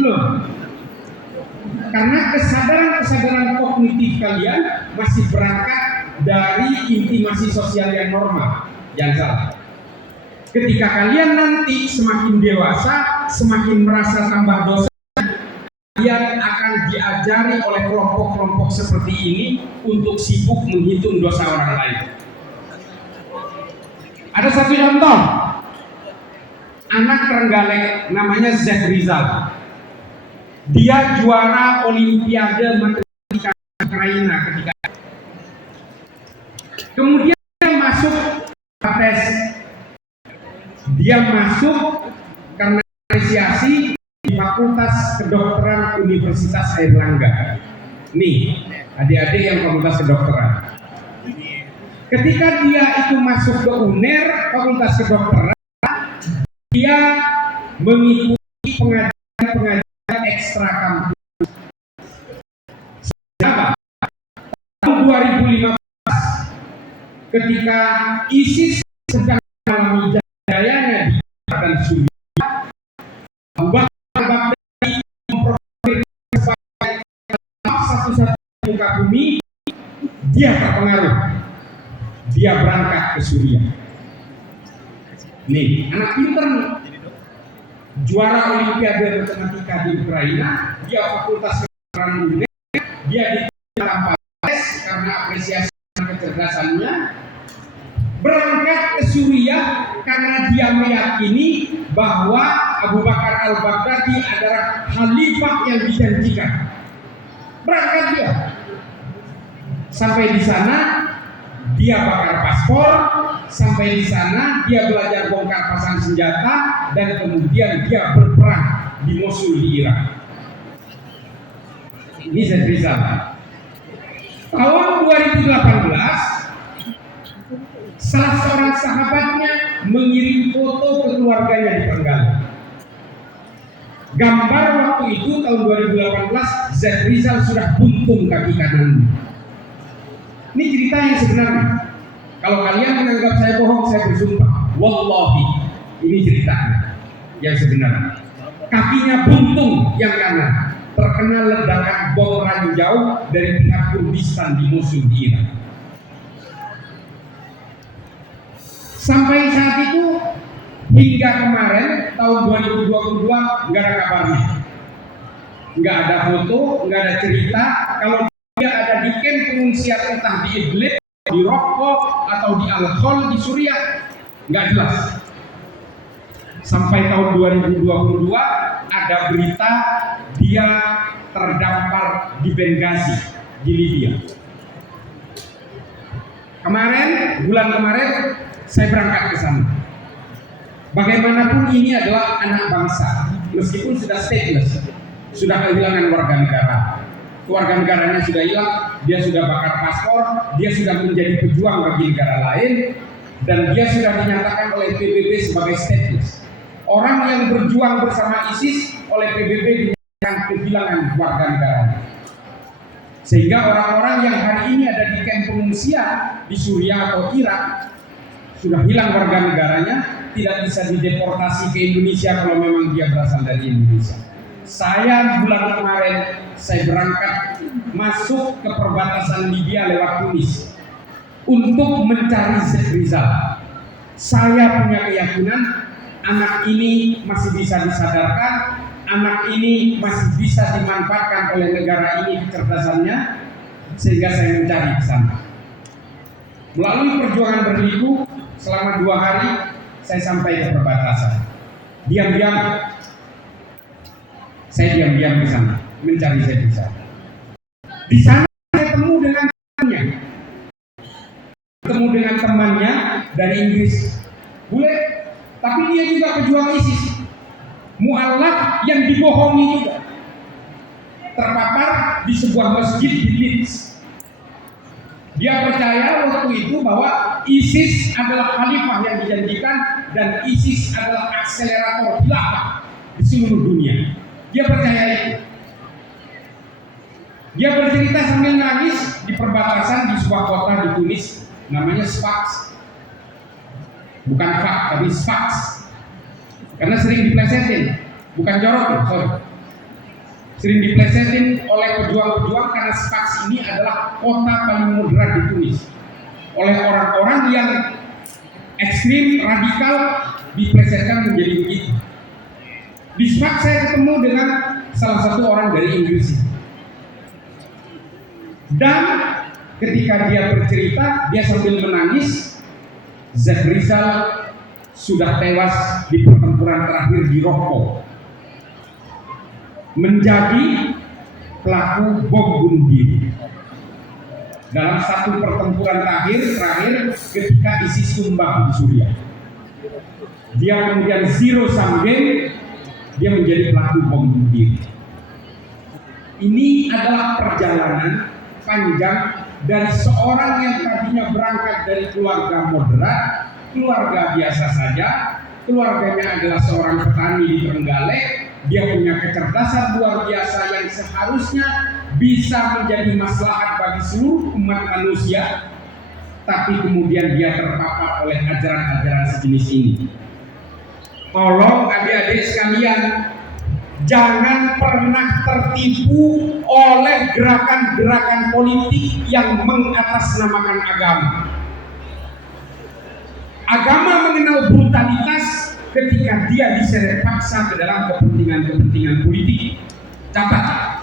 belum? Karena kesadaran kognitif kalian masih berangkat dari intimasi sosial yang normal. Jangan salah. Ketika kalian nanti semakin dewasa, semakin merasa tambah dosa, kalian akan diajari oleh kelompok-kelompok seperti ini untuk sibuk menghitung dosa orang lain. Ada satu contoh, anak Trenggalek namanya Z Rizal. Dia juara Olimpiade Matematika Ukraina ketika. Kemudian dia masuk tes. Dia masuk karena apresiasi di Fakultas Kedokteran Universitas Airlangga. Nih, adik-adik yang Fakultas Kedokteran. Ketika dia itu masuk ke UNER, Fakultas Kedokteran, dia mengikuti pengajian ekstra kampus. Tahun 2015, ketika ISIS sedang mengalami jayanya di dan Suriah, Baghdadi memproklamasikan sebagai satu-satunya muka bumi, dia terpengaruh. Dia berangkat ke Suriah. Nih, anak pinter nih. Juara Olimpiade Matematika di Ukraina, dia Fakultas Kedokteran UNER, dia diterima tanpa tes karena apresiasi kecerdasannya. Berangkat ke Suriah karena dia meyakini bahwa Abu Bakar al-Baghdadi adalah khalifah yang dijanjikan. Berangkat dia. Sampai di sana dia bakar paspor, sampai di sana dia belajar bongkar pasang senjata dan kemudian dia berperang di Mosul di Irak. Ini Z Rizal. Tahun 2018 salah seorang sahabatnya mengirim foto ke keluarganya di Trenggalek. Gambar waktu itu tahun 2018 Z Rizal sudah buntung kaki kanan. Ini cerita yang sebenarnya. Kalau kalian menganggap saya bohong, saya bersumpah. Wallahi, ini ceritanya yang sebenarnya. Kakinya buntung yang kanan, terkena ledakan bom ranjau dari pihak Kurdistan di Mosul di Irak. Sampai saat itu hingga kemarin tahun 2022 nggak ada kabarnya, nggak ada foto, nggak ada cerita. Kalau dia ada di kamp pengungsian entah di Idlib, di Raqqa atau di Al-Khol di Suriah, nggak jelas. Sampai tahun 2022 ada berita dia terdampar di Benghazi di Libya. Bulan kemarin saya berangkat ke sana. Bagaimanapun ini adalah anak bangsa, meskipun sudah stateless, sudah kehilangan warga negara. Warga negaranya sudah hilang, dia sudah bakar paspor, dia sudah menjadi pejuang bagi negara lain, dan dia sudah dinyatakan oleh PBB sebagai stateless. Orang yang berjuang bersama ISIS oleh PBB dinyatakan kehilangan warga negaranya. Sehingga orang-orang yang hari ini ada di kamp pengungsian di Suriah atau Irak sudah hilang warga negaranya, tidak bisa dideportasi ke Indonesia kalau memang dia berasal dari Indonesia. Saya bulan kemarin saya berangkat masuk ke perbatasan Libya lewat Tunis untuk mencari Z Rizal. Saya punya keyakinan anak ini masih bisa disadarkan, anak ini masih bisa dimanfaatkan oleh negara ini kecerdasannya, sehingga saya mencari ke sana. Melalui perjuangan berliku selama 2 hari, saya sampai ke perbatasan. Saya diam-diam ke sana mencari Z Rizal. Di sana saya ketemu dengan temannya dari Inggris, bule, tapi dia juga pejuang ISIS, mu'allaf yang dibohongi juga, terpapar di sebuah masjid di Leeds. Dia percaya waktu itu bahwa ISIS adalah khalifah yang dijanjikan dan ISIS adalah akselerator khilafah di seluruh dunia. Dia percaya itu. Dia bercerita sambil nangis di perbatasan di sebuah kota di Tunis, namanya Sfax. Bukan Fak, tapi Sfax. Karena sering diplesetin, bukan jorok, sorry. sering diplesetin oleh pejuang-pejuang karena Sfax ini adalah kota paling moderat di Tunis. Oleh orang-orang yang ekstrim, radikal, diplesetkan menjadi begitu. Di Sfax saya ketemu dengan salah satu orang dari Inggris. Dan ketika dia bercerita, dia sambil menangis, Zed Rizal sudah tewas di pertempuran terakhir di Rokko, menjadi pelaku bom bunuh diri dalam satu pertempuran terakhir ketika ISIS tumbang di Suriah. Dia kemudian zero sum game, dia menjadi pelaku bom bunuh diri. Ini adalah perjalanan panjang dari seorang yang tadinya berangkat dari keluarga moderat, keluarga biasa saja, keluarganya adalah seorang petani di Trenggalek, dia punya kecerdasan luar biasa yang seharusnya bisa menjadi maslahat bagi seluruh umat manusia, tapi kemudian dia terpapar oleh ajaran-ajaran sejenis ini. Tolong adik-adik sekalian, jangan pernah tertipu oleh gerakan-gerakan politik yang mengatasnamakan agama. Agama mengenal brutalitas ketika dia diseret paksa ke dalam kepentingan-kepentingan politik. Catat,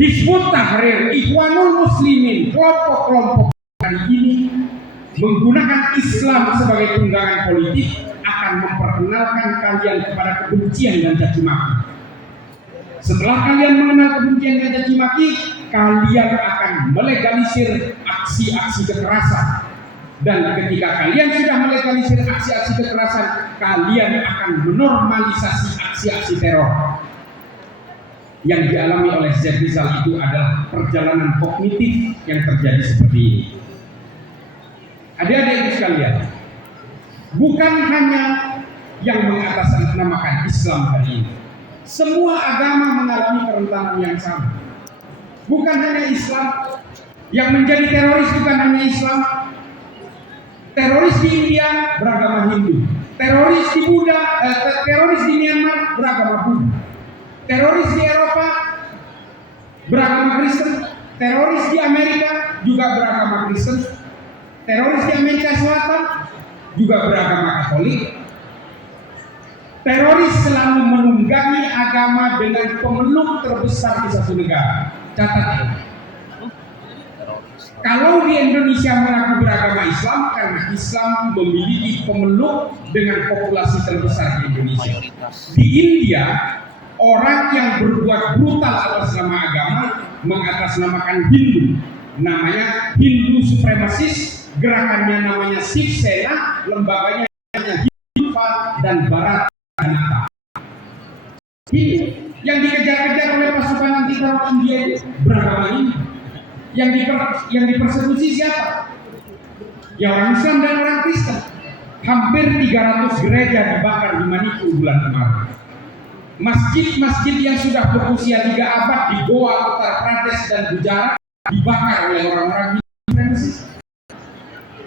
Hizbut Tahrir, Ikhwanul Muslimin, kelompok-kelompok hari ini menggunakan Islam sebagai tunggangan politik akan memperkenalkan kalian kepada kebencian dan caci maki. Setelah kalian mengenal kebencian dan caci maki, kalian akan melegalisir aksi-aksi kekerasan. Dan ketika kalian sudah melegalisir aksi-aksi kekerasan, kalian akan menormalisasi aksi-aksi teror. Yang dialami oleh Zed Rizal itu adalah perjalanan kognitif yang terjadi seperti ini. Adik-adik sekalian, bukan hanya yang mengatasnamakan Islam hari ini. Semua agama mengalami kerentanan yang sama. Bukan hanya Islam yang menjadi teroris, bukan hanya Islam. Teroris di India beragama Hindu, teroris di teroris di Myanmar beragama Buddha, teroris di Eropa beragama Kristen, teroris di Amerika juga beragama Kristen, teroris di Amerika Selatan juga beragama Katolik. Teroris selalu menunggangi agama dengan pemeluk terbesar di satu negara. Catat ini. Kalau di Indonesia mengaku beragama Islam, karena Islam memiliki pemeluk dengan populasi terbesar di Indonesia. Di India, orang yang berbuat brutal atas nama agama mengatasnamakan Hindu, namanya Hindu supremasis, gerakannya namanya Shiv Sena, lembaganya namanya Hindu dan Barat Janata. Hindu yang dikejar-kejar oleh pasukan anti teror India itu beragama ini. Yang dipersekusi siapa? Ya orang Islam dan orang Kristen. Hampir 300 gereja dibakar di Manipur bulan kemarin. Masjid-masjid yang sudah berusia 3 abad di Goa, Uttar Pradesh dan Gujarat dibakar oleh orang-orang supremasis.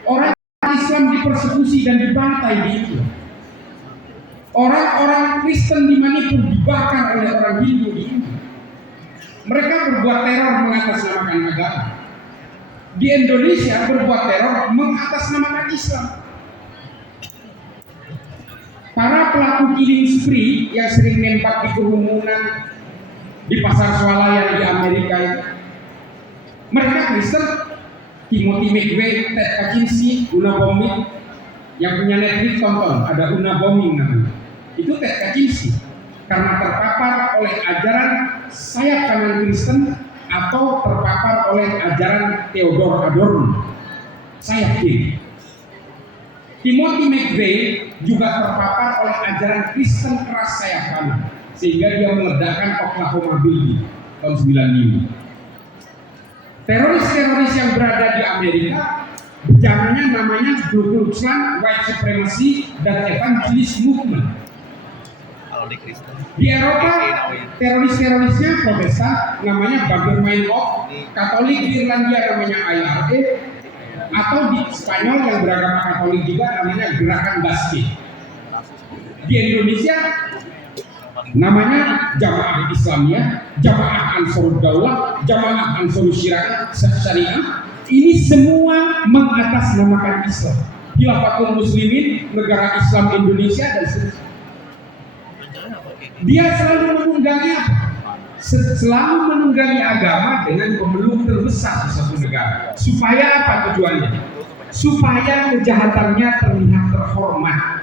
Orang Islam dipersekusi dan dibantai di itu. Orang-orang Kristen di Manipur dibakar oleh orang Hindu di India. Mereka berbuat teror mengatasnamakan agama. Di Indonesia berbuat teror mengatasnamakan Islam. Para pelaku killing spree yang sering nempak di kerumunan di pasar swalayan di Amerika itu, mereka Kristen. Timothy McVeigh, Ted Kaczynski, Una Bombing, yang punya Netflix tonton, ada Una Bombing namanya. Itu Ted Kaczynski. Karena terpapar oleh ajaran sayap kanan Kristen atau terpapar oleh ajaran Theodor Adorno sayap kiri. Timothy McVeigh juga terpapar oleh ajaran Kristen keras sayap kanan, sehingga dia meledakkan Oklahoma Building tahun 95. Teroris-teroris yang berada di Amerika bejananya namanya Ku Klux Klan, White Supremacy, dan Evangelist Movement. Di Eropa, teroris-terorisnya Protestan, namanya Baader-Meinhof. Katolik di Irlandia namanya IRA, atau di Spanyol yang beragama Katolik juga namanya Gerakan Basque. Di Indonesia, Namanya Jamaah Islamiyah, Jamaah Ansarud Daulah, Jamaah Ansarus Syariah. Ini semua mengatasnamakan Islam. Khilafatul Muslimin, Negara Islam Indonesia, dan seterusnya. Dia selalu menunggangi apa? Selalu menunggangi agama dengan pemeluk terbesar di satu negara. Supaya apa tujuannya? Supaya kejahatannya terlihat terhormat.